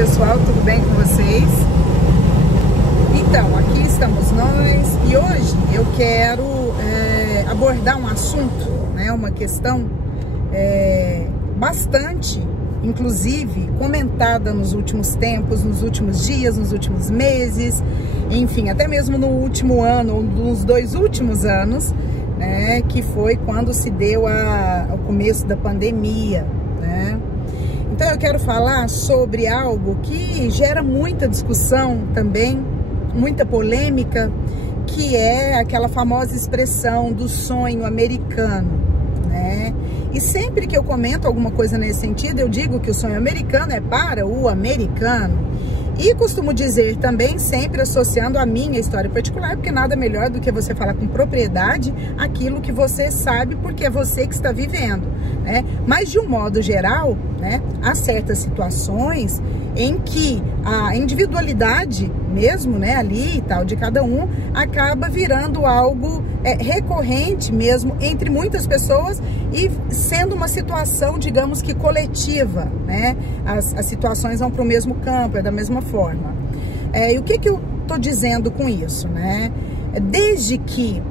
pessoal, tudo bem com vocês? Então, aqui estamos nós e hoje eu quero abordar um assunto, né, uma questão bastante, inclusive, comentada nos últimos tempos, nos últimos dias, nos últimos meses, enfim, até mesmo no último ano, ou nos 2 últimos anos, né, que foi quando se deu o começo da pandemia, né? Então eu quero falar sobre algo que gera muita discussão também, muita polêmica, que é aquela famosa expressão do sonho americano, né? E sempre que eu comento alguma coisa nesse sentido, eu digo que o sonho americano é para o americano. E costumo dizer também, sempre associando a minha história particular, porque nada melhor do que você falar com propriedade aquilo que você sabe, porque é você que está vivendo, né? Mas de um modo geral, né, há certas situações em que a individualidade mesmo, né, ali e tal, de cada um, acaba virando algo recorrente mesmo entre muitas pessoas e sendo uma situação, digamos que coletiva, né? As situações vão para o mesmo campo, é da mesma forma. E o que eu tô dizendo com isso, né? Desde que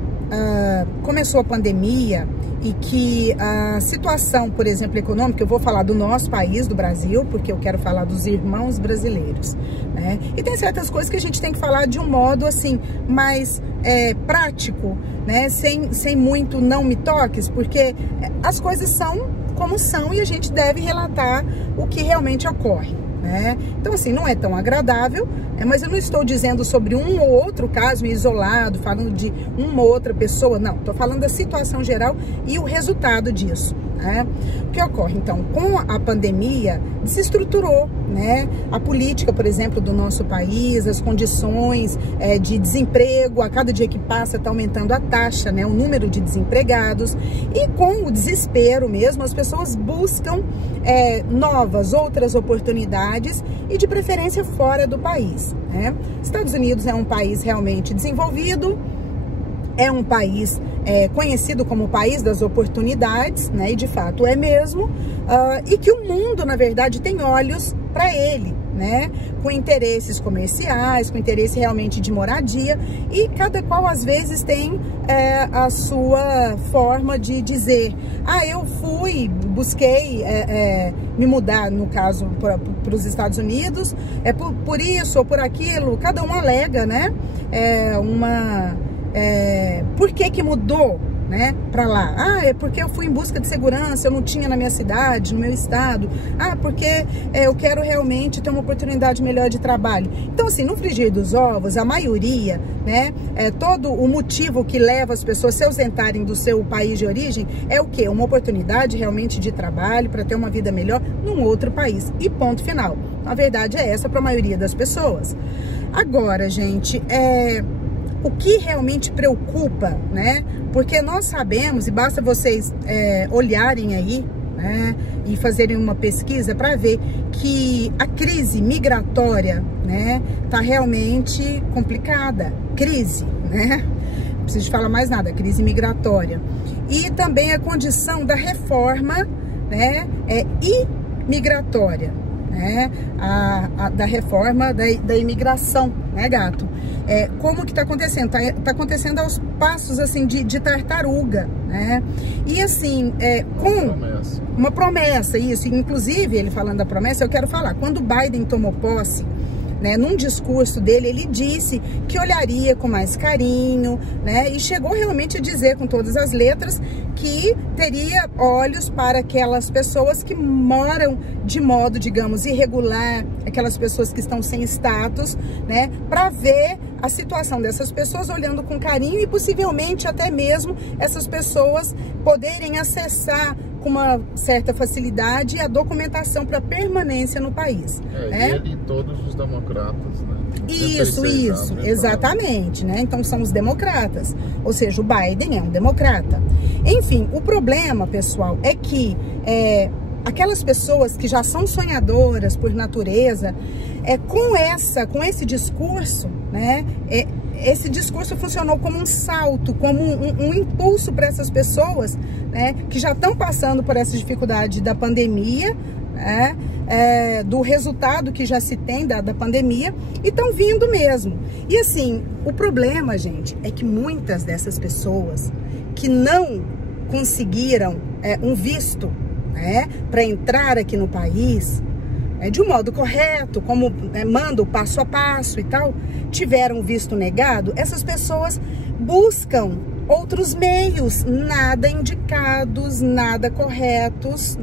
começou a pandemia e que a situação, por exemplo, econômica, eu vou falar do nosso país, do Brasil, porque eu quero falar dos irmãos brasileiros, né? E tem certas coisas que a gente tem que falar de um modo, assim, mais prático, né? Sem muito não me toques, porque as coisas são como são e a gente deve relatar o que realmente ocorre, né? Então, assim, não é tão agradável, mas eu não estou dizendo sobre um ou outro caso isolado, falando de uma ou outra pessoa, não. Estou falando da situação geral e o resultado disso, né? O que ocorre, então, com a pandemia, desestruturou, né, a política, por exemplo, do nosso país, as condições de desemprego, a cada dia que passa está aumentando a taxa, né, o número de desempregados, e com o desespero mesmo, as pessoas buscam outras oportunidades e de preferência fora do país, né? Estados Unidos é um país realmente desenvolvido, é um país conhecido como o país das oportunidades, né? E de fato é mesmo, e que o mundo, na verdade, tem olhos para ele, né? Com interesses comerciais, com interesse realmente de moradia, e cada qual às vezes tem a sua forma de dizer: eu busquei me mudar, no caso, para os Estados Unidos, por isso ou por aquilo, cada um alega, né? Por que mudou, né, para lá? É porque eu fui em busca de segurança, eu não tinha na minha cidade, no meu estado. Porque eu quero realmente ter uma oportunidade melhor de trabalho. Então, assim, no frigir dos ovos, a maioria, né, todo o motivo que leva as pessoas a se ausentarem do seu país de origem é o quê? Uma oportunidade realmente de trabalho para ter uma vida melhor num outro país. E ponto final. A verdade é essa para a maioria das pessoas. Agora, gente, o que realmente preocupa, né? Porque nós sabemos, e basta vocês olharem aí, né, e fazerem uma pesquisa para ver que a crise migratória, né, tá realmente complicada. Crise, né? Não preciso falar mais nada, crise migratória. E também a condição da reforma, né, imigratória, né? Da reforma da imigração, né, gato? Como que tá acontecendo? Tá acontecendo aos passos, assim, de tartaruga, né? E assim, com uma promessa, isso. Inclusive, ele falando da promessa, eu quero falar, quando o Biden tomou posse, né, num discurso dele, ele disse que olharia com mais carinho, né, e chegou realmente a dizer com todas as letras que teria olhos para aquelas pessoas que moram de modo, digamos, irregular, aquelas pessoas que estão sem status, né, para ver a situação dessas pessoas, olhando com carinho, e possivelmente até mesmo essas pessoas poderem acessar com uma certa facilidade a documentação para permanência no país. Ele e todos os democratas, né? Isso, exatamente, né? Então são os democratas, ou seja, o Biden é um democrata. Enfim, o problema, pessoal, é que aquelas pessoas que já são sonhadoras por natureza, com esse discurso, né? Esse discurso funcionou como um salto, como um impulso para essas pessoas, né, que já estão passando por essa dificuldade da pandemia, do resultado que já se tem da pandemia, e estão vindo mesmo. E assim, o problema, gente, é que muitas dessas pessoas que não conseguiram um visto, para entrar aqui no país de um modo correto, como manda o passo a passo e tal, tiveram visto negado, essas pessoas buscam outros meios nada indicados, nada corretos,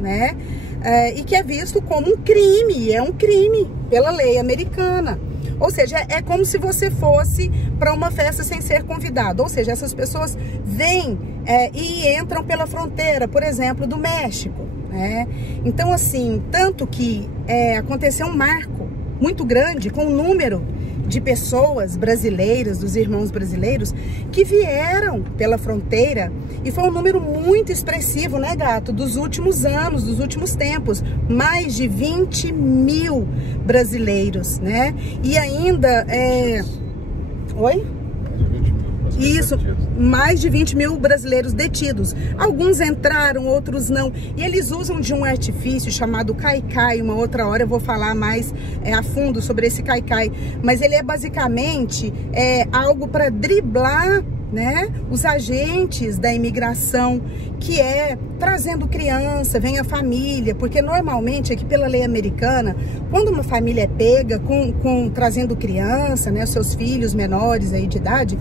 e que é visto como um crime, é um crime pela lei americana. Ou seja, é como se você fosse para uma festa sem ser convidado. Ou seja, essas pessoas vêm e entram pela fronteira, por exemplo, do México. Então, assim, tanto que aconteceu um marco muito grande com o número de pessoas brasileiras, dos irmãos brasileiros, que vieram pela fronteira, e foi um número muito expressivo, né, gato, dos últimos anos, dos últimos tempos, mais de 20 mil brasileiros, e ainda, oi? Isso, mais de 20 mil brasileiros detidos. Alguns entraram, outros não. E eles usam de um artifício chamado caicai. Uma outra hora eu vou falar mais a fundo sobre esse caicai. Mas ele é basicamente algo para driblar, os agentes da imigração, que trazendo criança, vem a família, porque normalmente aqui pela lei americana, quando uma família é pega trazendo criança, seus filhos menores aí de idade,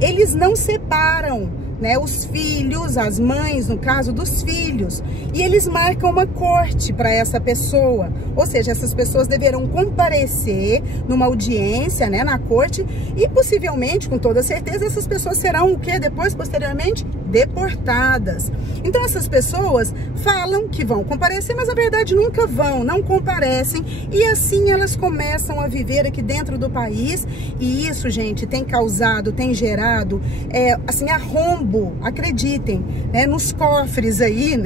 eles não separam os filhos, as mães, no caso dos filhos, e eles marcam uma corte para essa pessoa, ou seja, essas pessoas deverão comparecer numa audiência, na corte, e possivelmente, com toda certeza, essas pessoas serão o quê? Depois, posteriormente, deportadas. Então essas pessoas falam que vão comparecer, mas na verdade nunca vão, não comparecem, e assim elas começam a viver aqui dentro do país, e isso, gente, tem causado, tem gerado, assim, arrombo, acreditem, nos cofres aí,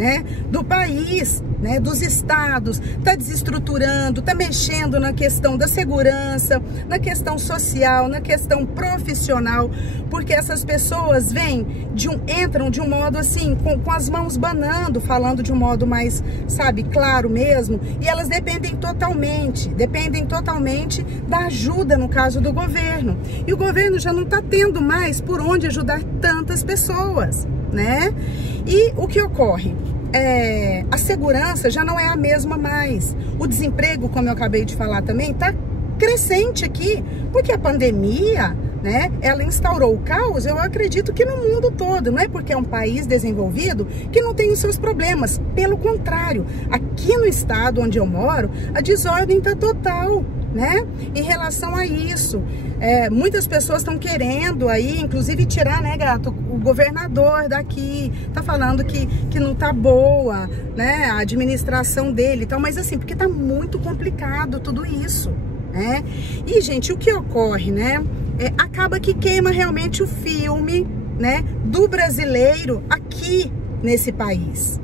do país, dos estados, tá desestruturando, tá mexendo na questão da segurança, na questão social, na questão profissional, porque essas pessoas entram de um modo assim, com as mãos banando, falando de um modo mais, sabe, claro mesmo, e elas dependem totalmente da ajuda, no caso do governo, e o governo já não tá tendo mais por onde ajudar tantas pessoas, E o que ocorre? A segurança já não é a mesma mais. O desemprego, como eu acabei de falar também, tá crescente aqui, porque a pandemia, ela instaurou o caos, eu acredito que no mundo todo. Não é porque é um país desenvolvido que não tem os seus problemas. Pelo contrário, aqui no estado onde eu moro, a desordem tá total, em relação a isso. Muitas pessoas estão querendo aí, inclusive tirar, gato, o governador daqui, tá falando que não tá boa, a administração dele e tal, mas assim, porque tá muito complicado tudo isso, E, gente, o que ocorre, acaba que queima realmente o filme, do brasileiro aqui nesse país.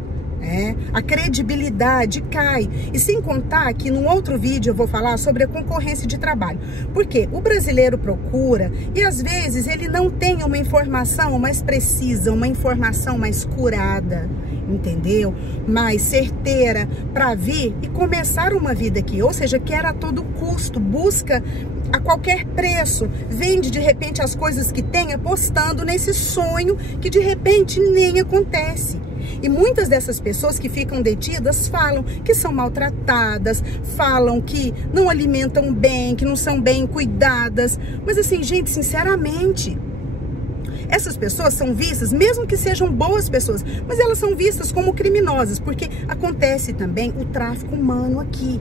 A credibilidade cai. E sem contar que num outro vídeo eu vou falar sobre a concorrência de trabalho. Porque o brasileiro procura e às vezes ele não tem uma informação mais precisa, uma informação mais curada, entendeu? Mais certeira para vir e começar uma vida aqui. Ou seja, quer a todo custo, busca a qualquer preço, vende de repente as coisas que tem, apostando nesse sonho que de repente nem acontece. E muitas dessas pessoas que ficam detidas falam que são maltratadas, falam que não alimentam bem, que não são bem cuidadas. Mas assim, gente, sinceramente, essas pessoas são vistas, mesmo que sejam boas pessoas, mas elas são vistas como criminosas, porque acontece também o tráfico humano aqui.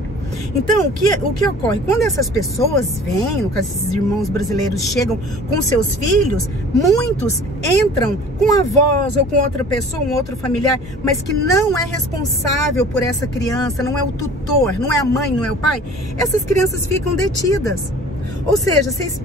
Então, o que ocorre? Quando essas pessoas vêm, no caso, esses irmãos brasileiros chegam com seus filhos, muitos entram com avós ou com outra pessoa, um outro familiar, mas que não é responsável por essa criança, não é o tutor, não é a mãe, não é o pai. Essas crianças ficam detidas. Ou seja, vocês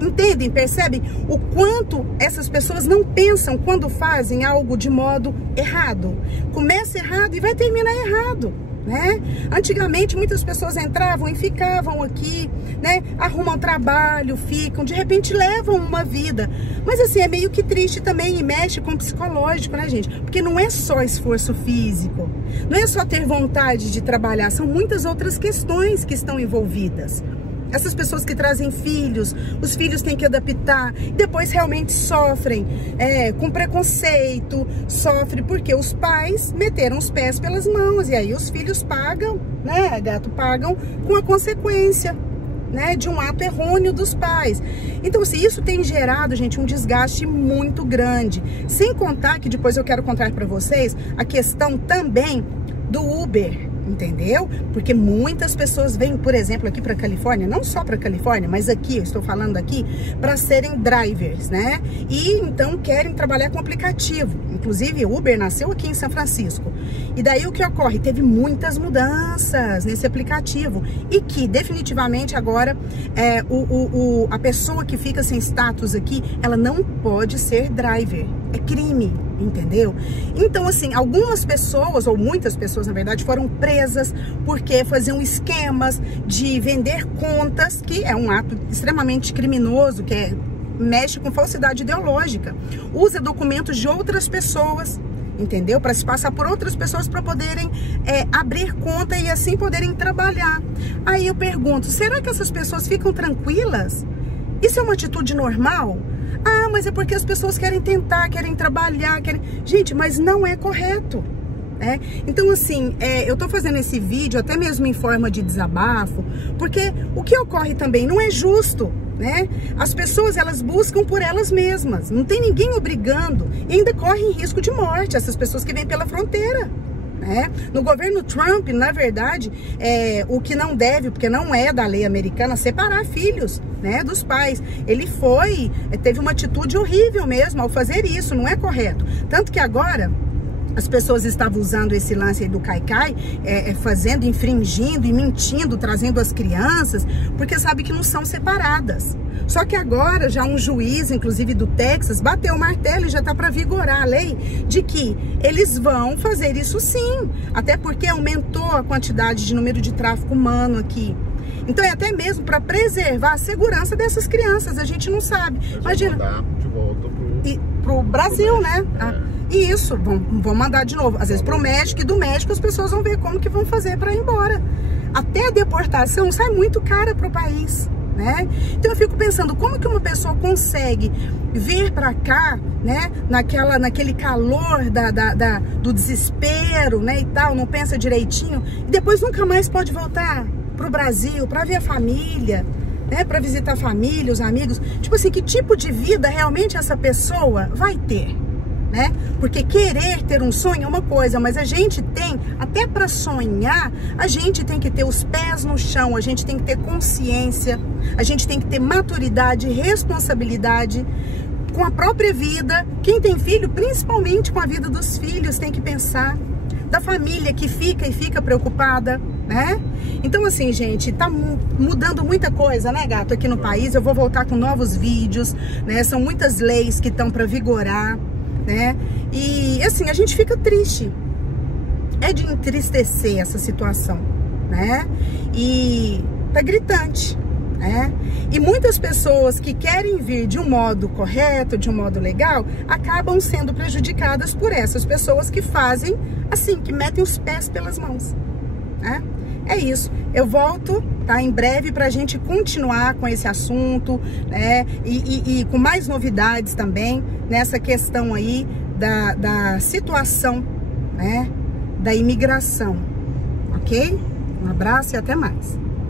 entendem, percebem o quanto essas pessoas não pensam quando fazem algo de modo errado. Começa errado e vai terminar errado. né? Antigamente muitas pessoas entravam e ficavam aqui, né? Arrumam trabalho, ficam, de repente levam uma vida. Mas assim, é meio que triste também e mexe com o psicológico, né, gente? Porque não é só esforço físico, não é só ter vontade de trabalhar, são muitas outras questões que estão envolvidas. Essas pessoas que trazem filhos, os filhos têm que adaptar, depois realmente sofrem com preconceito, sofrem porque os pais meteram os pés pelas mãos, e aí os filhos pagam, né, gato, pagam com a consequência, né, de um ato errôneo dos pais. Então, assim, isso tem gerado, gente, um desgaste muito grande. Sem contar que depois eu quero contar para vocês a questão também do Uber. Entendeu? Porque muitas pessoas vêm, por exemplo, aqui para Califórnia, não só para Califórnia, mas aqui, eu estou falando aqui, para serem drivers, né? E então querem trabalhar com aplicativo. Inclusive, o Uber nasceu aqui em São Francisco. E daí o que ocorre? Teve muitas mudanças nesse aplicativo. E que definitivamente agora a pessoa que fica sem status aqui, ela não pode ser driver. É crime, entendeu? Então, assim, algumas pessoas, ou muitas pessoas, na verdade, foram presas porque faziam esquemas de vender contas, que é um ato extremamente criminoso, que mexe com falsidade ideológica. Usa documentos de outras pessoas, entendeu? Para se passar por outras pessoas para poderem abrir conta e assim poderem trabalhar. Aí eu pergunto, será que essas pessoas ficam tranquilas? Isso é uma atitude normal? Ah, mas é porque as pessoas querem tentar, querem trabalhar, querem... Gente, mas não é correto, né? Então, assim, eu tô fazendo esse vídeo até mesmo em forma de desabafo, porque o que ocorre também não é justo, né? As pessoas, elas buscam por elas mesmas, não tem ninguém obrigando, e ainda correm risco de morte, essas pessoas que vêm pela fronteira. No governo Trump, na verdade, o que não deve, porque não é da lei americana, separar filhos, né, dos pais. Ele teve uma atitude horrível mesmo ao fazer isso, não é correto. Tanto que agora as pessoas estavam usando esse lance aí do caicai, infringindo e mentindo, trazendo as crianças, porque sabe que não são separadas. Só que agora já um juiz, inclusive do Texas, bateu o martelo e já está para vigorar a lei de que eles vão fazer isso sim, até porque aumentou a quantidade de número de tráfico humano aqui. Então é até mesmo para preservar a segurança dessas crianças, a gente não sabe. Imagina, de volta pro Brasil, né? E isso, vão mandar de novo, às vezes para o México, e do México as pessoas vão ver como que vão fazer para ir embora. Até a deportação sai muito cara para o país, né? Então eu fico pensando, como que uma pessoa consegue vir para cá, né, naquele calor do desespero, né, e tal, não pensa direitinho, e depois nunca mais pode voltar pro Brasil para ver a família, né, para visitar a família, os amigos. Tipo assim, que tipo de vida realmente essa pessoa vai ter? Né? Porque querer ter um sonho é uma coisa, mas a gente tem, até para sonhar, a gente tem que ter os pés no chão, a gente tem que ter consciência, a gente tem que ter maturidade, responsabilidade com a própria vida. Quem tem filho, principalmente com a vida dos filhos, tem que pensar da família que fica preocupada, né? Então, assim, gente, tá mudando muita coisa, né, gato, aqui no país. Eu vou voltar com novos vídeos, né? São muitas leis que estão para vigorar, né? E assim, a gente fica triste, é de entristecer essa situação, né? E tá gritante, né? E muitas pessoas que querem vir de um modo correto, de um modo legal, acabam sendo prejudicadas por essas pessoas que fazem assim, que metem os pés pelas mãos, né? É isso, eu volto, tá, em breve pra gente continuar com esse assunto, né, e com mais novidades também nessa questão aí da situação, né, da imigração, ok? Um abraço e até mais.